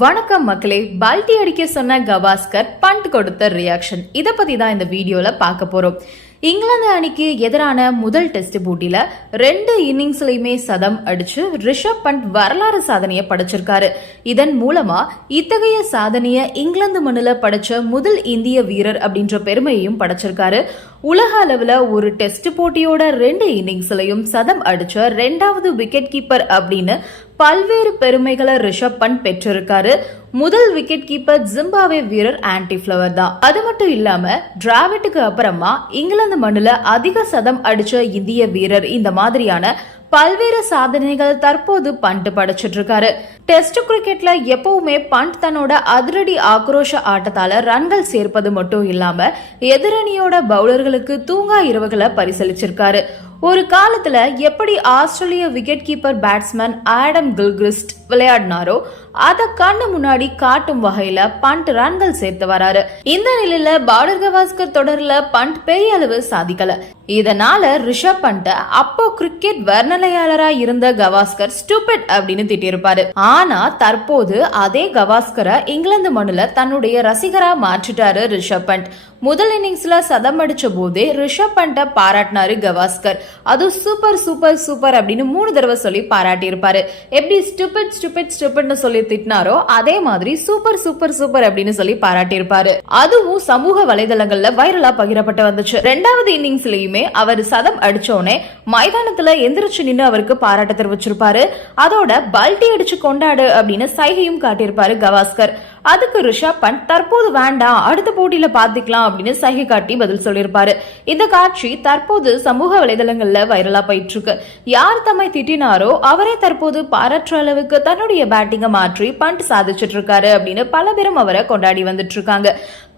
வணக்கம் மக்களே பல்டி அடிக்க சொன்ன கவாஸ்கர் பண்ட் கொடுத்த ரியாக்ஷன் இதை பத்தி தான் இந்த வீடியோல பார்க்க போறோம். இங்கிலாந்து அணிக்கு எதிரான முதல் டெஸ்ட் போட்டியில ரெண்டு இன்னிங்ஸ்லயுமே சதம் அடிச்சு ரிஷப் பண்ட் வரலாறு சாதனையை படைச்சிருக்காரு. இதன் மூலமா இத்தகைய சாதனையை இங்கிலாந்து மண்ணில் படைச்ச முதல் இந்திய வீரர் அப்படின்ற பெருமையையும் படைச்சிருக்காரு. உலக அளவில் ஒரு டெஸ்ட் போட்டியோட ரெண்டு இன்னிங்ஸ்லையும் சதம் அடிச்ச ரெண்டாவது விக்கெட் கீப்பர் அப்படின்னு பல்வேறு பெருமைகளை ரிஷப் பண்ட் பெற்றிருக்காரு. முதல் விக்கெட் கீப்பர் ஜிம்பாவே வீரர் ஆன்டி ஃபிளவர் தான். அது மட்டும் இல்லாம டிராவிட்டுக்கு அப்புறமா இங்கிலாந்து மண்ணில் அதிக சதம் அடிச்ச இந்திய வீரர் இந்த மாதிரியான பல்வேறு சாதனைகள் தற்போது பண்ட் படைச்சிட்டு இருக்காரு டெஸ்ட் கிரிக்கெட்ல எப்பவுமே பண்ட் தன்னோட அதிரடி ஆக்ரோஷ ஆட்டத்தால ரன்கள் சேர்ப்பது மட்டும் இல்லாம எதிரணியோட பவுலர்களுக்கு தூங்கா இரவுகளை பரிசளிச்சிருக்காரு. ஒரு காலத்துல எப்படி Australia wicket keeper batsman Adam Gilchrist விளையாடினாரோ அத கண்ணு முன்னாடி காட்டும் வகையில பண்ட் ரன்கள் சேர்த்து வராரு. இந்த நிலையில பார்டர் கவாஸ்கர் தொடர்ல பண்ட் பெரிய அளவு சாதிக்கல. இதனால ரிஷப் பண்ட அப்போ கிரிக்கெட் வர்ணனையாளரா இருந்த கவாஸ்கர் ஸ்டூபிட் அப்படின்னு திட்டிருப்பாரு ஆனா தற்போது அதே கவாஸ்கரை இங்கிலாந்து மண்ணுல தன்னுடைய ரசிகரா மாற்றிட்டாரு ரிஷப் பண்ட் முதல் இன்னிங்ஸ்ல சதம் அடிச்ச போதே ரிஷப் பண்ட பாராட்டினாரு கவாஸ்கர். அது சூப்பர் சூப்பர் சூப்பர் அப்படின்னு மூணு தடவை சொல்லி பாராட்டி இருப்பாரு எப்படி ஸ்டூபிட் ஸ்டூபிட் ஸ்டூபிட்னு சொல்லி திட்டினாரோ அதே மாதிரி சூப்பர் சூப்பர் சூப்பர் அப்படின்னு சொல்லி பாராட்டி இருப்பாரு அதுவும் சமூக வலைதளங்கள்ல வைரலா பகிரப்பட்டு வந்துச்சு. ரெண்டாவது இன்னிங்ஸ்லயுமே அவர் சதம் அடிச்சோடனே மைதானத்துல எந்திரிச்சு நின்று அவருக்கு பாராட்டு தெரிவிச்சிருப்பாரு. அதோட பல்டி அடிச்சு கொண்டாடு அப்படின்னு சைகையும் காட்டியிருப்பாரு கவாஸ்கர். அதுக்கு ரிஷப் பண்ட் தற்போது வேண்டாம் அடுத்த போட்டியில பாத்துக்கலாம் அப்படின்னு சைகை காட்டி பதில் சொல்லியிருப்பாரு. இந்த காட்சி தற்போது சமூக வலைதளங்கள்ல வைரலா போயிட்டு இருக்கு யார் தம்மை திட்டினாரோ அவரே தற்போது பாராட்டுற அளவுக்கு தன்னுடைய பேட்டிங்கை மாற்றி பண்ட் சாதிச்சிட்டு இருக்காரு அப்படின்னு பல பேரும் அவரை கொண்டாடி வந்துட்டு இருக்காங்க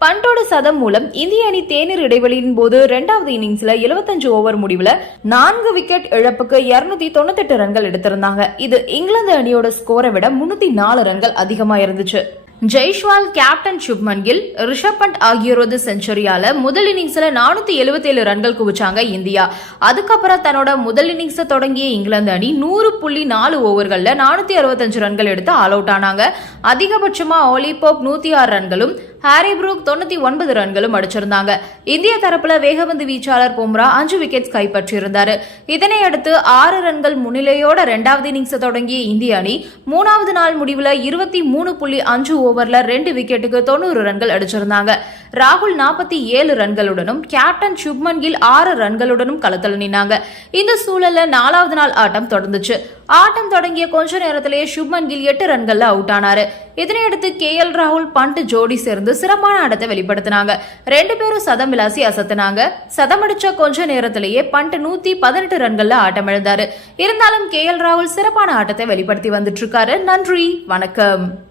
பண்டோட சதம் மூலம் இந்திய அணி தேநீர் இடைவெளியின் போது இரண்டாவது இன்னிங்ஸ்ல 75 ஓவர் முடிவுல நான்கு விக்கெட் இழப்புக்கு இருநூத்தி தொண்ணூத்தெட்டு ரன்கள் எடுத்திருந்தாங்க. இது இங்கிலாந்து அணியோட ஸ்கோரை விட முன்னூத்தி நாலு ரன்கள் அதிகமா இருந்துச்சு. ஜெய்ஷ்வால் கேப்டன் சுப்மன் கில் ரிஷப் பண்ட் ஆகியோரது செஞ்சுரியால முதல் இன்னிங்ஸ்ல நானூத்தி எழுபத்தி ஏழு ரன்கள் குவிச்சாங்க இந்தியா. அதுக்கப்புறம் தன்னோட முதல் இன்னிங்ஸ் தொடங்கிய இங்கிலாந்து அணி நூறு புள்ளி நாலு ஓவர்கள்ல நானூத்தி அறுபத்தஞ்சு ரன்கள் எடுத்து ஆல் அவுட் ஆனாங்க. அதிகபட்சமா ஓலி போப் நூத்தி ஆறு ரன்களும் ஹாரி புரூக் தொண்ணூத்தி ஒன்பது ரன்களும் அடிச்சிருந்தாங்க. இந்திய தரப்புல வேகபந்து வீச்சாளர் பும்ரா அஞ்சு விக்கெட்ஸ் கைப்பற்றியிருந்தாரு. இதனை அடுத்து ஆறு ரன்கள் முன்னிலையோட இரண்டாவது இன்னிங்ஸ் தொடங்கிய இந்திய அணி மூணாவது நாள் முடிவுல இருபத்தி மூணு புள்ளி அஞ்சு ஓவர்ல ரெண்டு விக்கெட்டுக்கு தொண்ணூறு ரன்கள் அடிச்சிருந்தாங்க. ராகுல் நாற்பத்தி ஏழு ரன்களுடனும் கேப்டன் சுப்மன் கில் ஆறு ரன்களுடனும் களத்தில் நின்னாங்க. இந்த சூழல்ல நாலாவது நாள் ஆட்டம் தொடர்ந்துச்சு. ஆட்டம் தொடங்கிய கொஞ்ச நேரத்திலேயே சுப்மன் கில் எட்டு ரன்கள்ல அவுட் ஆனாரு. இதனையடுத்து கே எல் ராகுல் பண்ட் ஜோடி சேர்ந்து சிறப்பான ஆட்டத்தை வெளிப்படுத்தினாங்க. ரெண்டு பேரும் சதம் விளாசி அசத்தினாங்க. சதம் அடிச்ச கொஞ்ச நேரத்திலேயே பண்ட் நூத்தி பதினெட்டு ரன்கள்ல ஆட்டம் இழந்தாரு. இருந்தாலும் கே எல் ராகுல் சிறப்பான ஆட்டத்தை வெளிப்படுத்தி வந்துட்டு இருக்காரு. நன்றி வணக்கம்.